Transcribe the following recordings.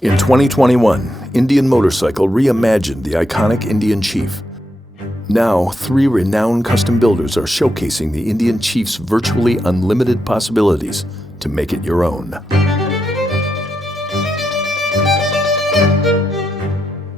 In 2021, Indian Motorcycle reimagined the iconic Indian Chief. Now, 3 renowned custom builders are showcasing the Indian Chief's virtually unlimited possibilities to make it your own.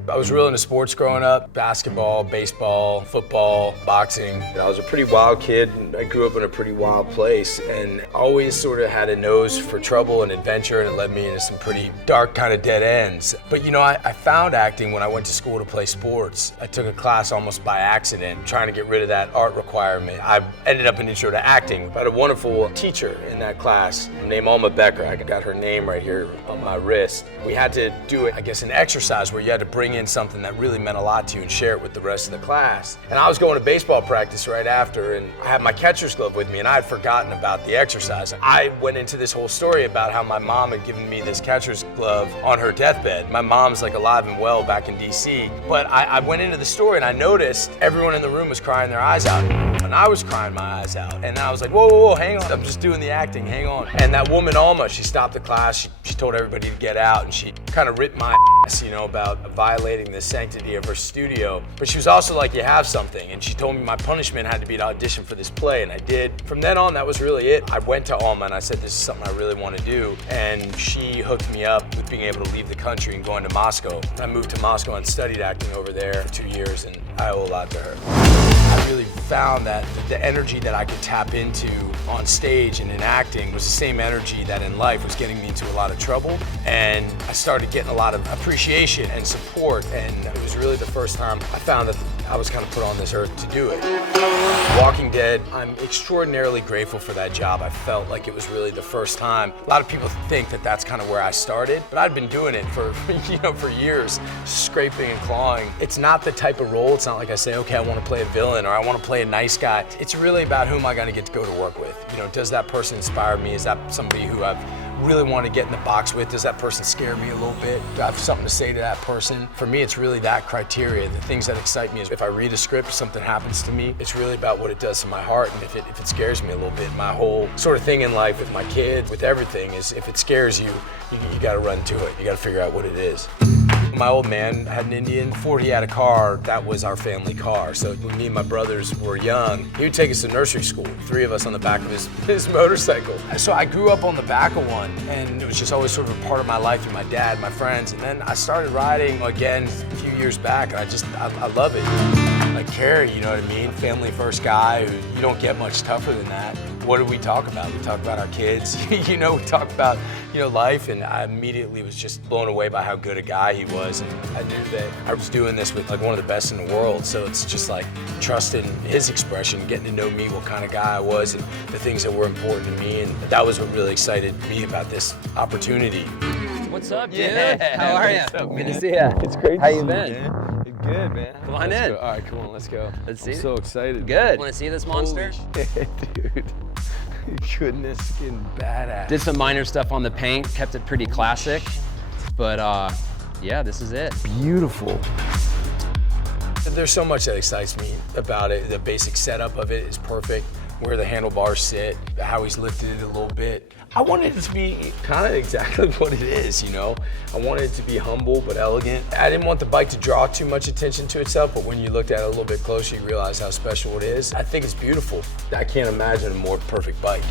I was real into sports growing up: basketball, baseball, football, boxing. I was a pretty wild kid. I grew up in a pretty wild place and always sort of had a nose for trouble and adventure, and it led me into some pretty dark kind of dead ends. But you know, I found acting when I went to school to play sports. I took a class almost by accident, trying to get rid of that art requirement. I ended up in Intro to Acting. I had a wonderful teacher in that class named Alma Becker. I got her name right here on my wrist. We had to do, I guess, an exercise where you had to bring in something that really meant a lot to you and share it with the rest of the class. And I was going to baseball practice right after, and I had my catcher's glove with me, and I had forgotten about the exercise. I went into this whole story about how my mom had given me this catcher's glove on her deathbed. My mom's like alive and well back in DC. But I went into the story and I noticed everyone in the room was crying their eyes out. And I was crying my eyes out. And I was like, whoa, whoa, whoa, hang on. I'm just doing the acting, hang on. And that woman, Alma, she stopped the class. She told everybody to get out, and she kind of ripped my ass, you know, about violating the sanctity of her studio. But she was also like, you have something. And she told me my punishment had to be to audition for this play, and I did. From then on, that was really it. I went to Alma and I said, this is something I really want to do. And she hooked me up with being able to leave the country and going to Moscow. I moved to Moscow and studied acting over there for 2 years, and I owe a lot to her. I really found that the energy that I could tap into on stage and in acting was the same energy that in life was getting me into a lot of trouble. And I started getting a lot of appreciation and support, and it was really the first time I found that I was kind of put on this earth to do it. Walking Dead, I'm extraordinarily grateful for that job. I felt like it was really the first time. A lot of people think that that's kind of where I started, but I'd been doing it for, for years, scraping and clawing. It's not the type of role. It's not like I say, okay, I want to play a villain or I want to play a nice guy. It's really about who am I going to get to go to work with. Does that person inspire me? Is that somebody who I've really want to get in the box with? Does that person scare me a little bit? Do I have something to say to that person? For me, it's really that criteria. The things that excite me is if I read a script, something happens to me, it's really about what it does to my heart. And if it scares me a little bit, my whole sort of thing in life with my kids, with everything, is if it scares you, you got to run to it. You got to figure out what it is. My old man had an Indian. Before he had a car, that was our family car. So when me and my brothers were young, he would take us to nursery school, 3 of us on the back of his motorcycle. So I grew up on the back of one, and it was just always sort of a part of my life through my dad, my friends. And then I started riding again a few years back, and I love it. Like Carey, you know what I mean? Family first guy, who you don't get much tougher than that. What do we talk about? We talk about our kids, we talk about, life, and I immediately was just blown away by how good a guy he was, and I knew that I was doing this with like one of the best in the world, so it's just like trusting his expression, getting to know me, what kind of guy I was, and the things that were important to me, and that was what really excited me about this opportunity. What's up, dude? Yeah. How are you? What's up, Good man? to see you. It's great How to you see been? you, man. Good, man. Come on Let's in. go. All right, come on, let's go. Let's see I'm it. so excited. Good. Want to see this monster? Holy shit, dude. Goodness, getting badass. Did some minor stuff on the paint, kept it pretty classic, but yeah, this is it. Beautiful. There's so much that excites me about it. The basic setup of it is perfect. Where the handlebars sit, how he's lifted it a little bit. I wanted it to be kind of exactly what it is, I wanted it to be humble but elegant. I didn't want the bike to draw too much attention to itself, but when you looked at it a little bit closer, you realize how special it is. I think it's beautiful. I can't imagine a more perfect bike.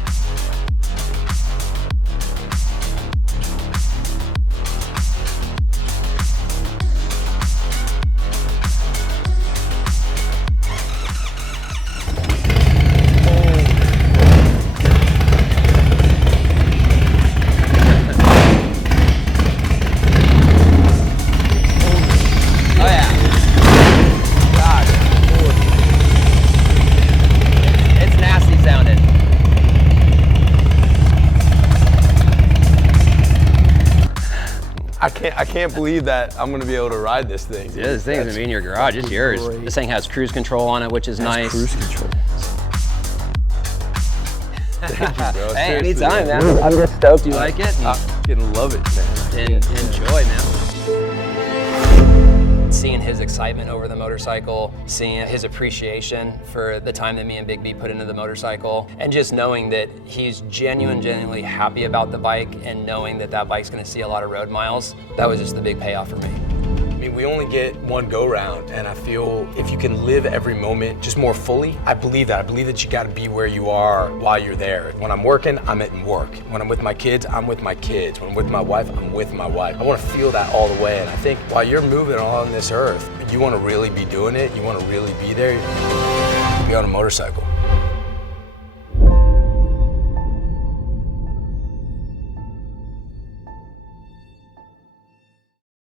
I can't believe that I'm gonna be able to ride this thing. Yeah, this thing's gonna be in your garage. It's yours. Great. This thing has cruise control on it, which is nice. Cruise control. Thank you, bro. Hey, Seriously, anytime, man. I'm just stoked you like it. I fucking love it, man. And enjoy, man. seeing his excitement over the motorcycle, seeing his appreciation for the time that me and Big B put into the motorcycle, and just knowing that he's genuinely happy about the bike and knowing that that bike's gonna see a lot of road miles, that was just the big payoff for me. I mean, we only get one go round, and I feel if you can live every moment just more fully, I believe that. I believe that you gotta be where you are while you're there. When I'm working, I'm at work. When I'm with my kids, I'm with my kids. When I'm with my wife, I'm with my wife. I wanna feel that all the way, and I think while you're moving on this earth, you wanna really be doing it, you wanna really be there, be on a motorcycle.